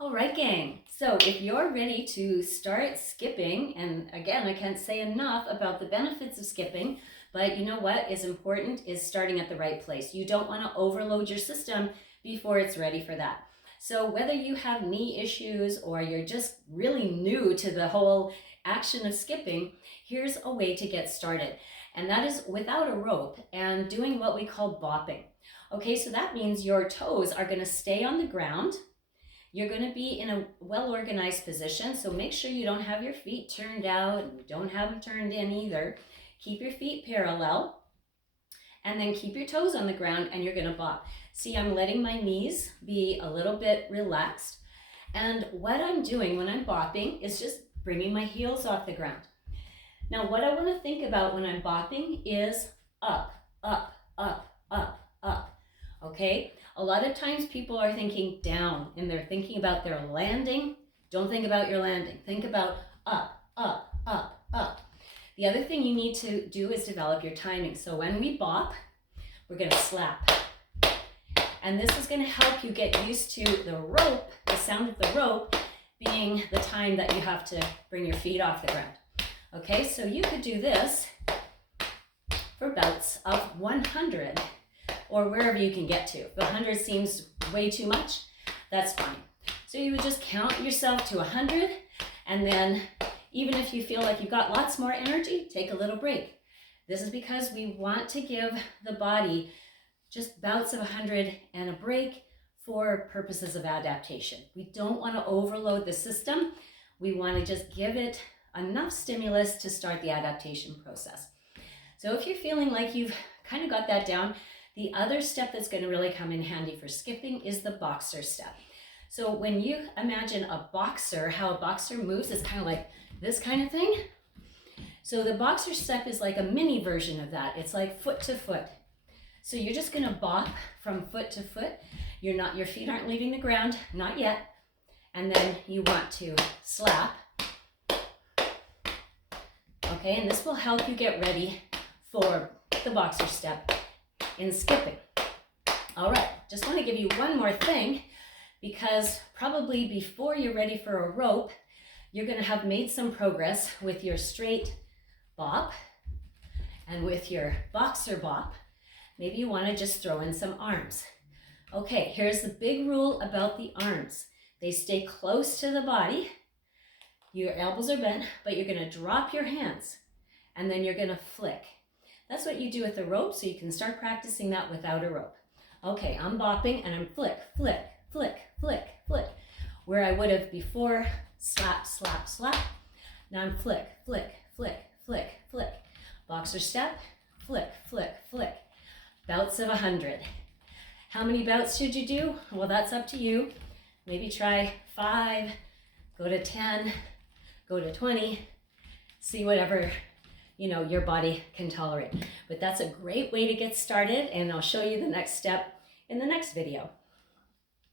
All right, gang. So if you're ready to start skipping, and again, I can't say enough about the benefits of skipping, but you know what is important is starting at the right place. You don't want to overload your system before it's ready for that. So whether you have knee issues or you're just really new to the whole action of skipping, here's a way to get started. And that is without a rope and doing what we call bopping. Okay, so that means your toes are going to stay on the ground. You're going to be in a well-organized position, so make sure you don't have your feet turned out and don't have them turned in either. Keep your feet parallel, and then keep your toes on the ground, and you're going to bop. See, I'm letting my knees be a little bit relaxed, and what I'm doing when I'm bopping is just bringing my heels off the ground. Now, what I want to think about when I'm bopping is up, up, up, up, up, okay? A lot of times people are thinking down and they're thinking about their landing. Don't think about your landing. Think about up, up, up, up. The other thing you need to do is develop your timing. So when we bop, we're going to slap. And this is going to help you get used to the rope, the sound of the rope being the time that you have to bring your feet off the ground. Okay, so you could do this for bouts of 100. Or wherever you can get to. If 100 seems way too much, that's fine. So you would just count yourself to 100, and then even if you feel like you've got lots more energy, take a little break. This is because we want to give the body just bouts of 100 and a break for purposes of adaptation. We don't want to overload the system. We want to just give it enough stimulus to start the adaptation process. So if you're feeling like you've kind of got that down, the other step that's going to really come in handy for skipping is the boxer step. So when you imagine a boxer, how a boxer moves is kind of like this kind of thing. So the boxer step is like a mini version of that. It's like foot to foot. So you're just going to bop from foot to foot. Your feet aren't leaving the ground, not yet. And then you want to slap. Okay, and this will help you get ready for the boxer step in skipping. All right, just want to give you one more thing, because probably before you're ready for a rope, you're going to have made some progress with your straight bop and with your boxer bop. Maybe you want to just throw in some arms. Okay, here's the big rule about the arms. They stay close to the body. Your elbows are bent, but you're going to drop your hands and then you're going to flick. That's what you do with the rope, so you can start practicing that without a rope. Okay, I'm bopping and I'm flick, flick, flick, flick, flick. Where I would have before slap, slap, slap. Now I'm flick, flick, flick, flick, flick. Boxer step, flick, flick, flick. Bouts of 100. How many bouts should you do? Well, that's up to you. Maybe try 5, go to 10, go to 20, see whatever your body can tolerate. But that's a great way to get started, and I'll show you the next step in the next video.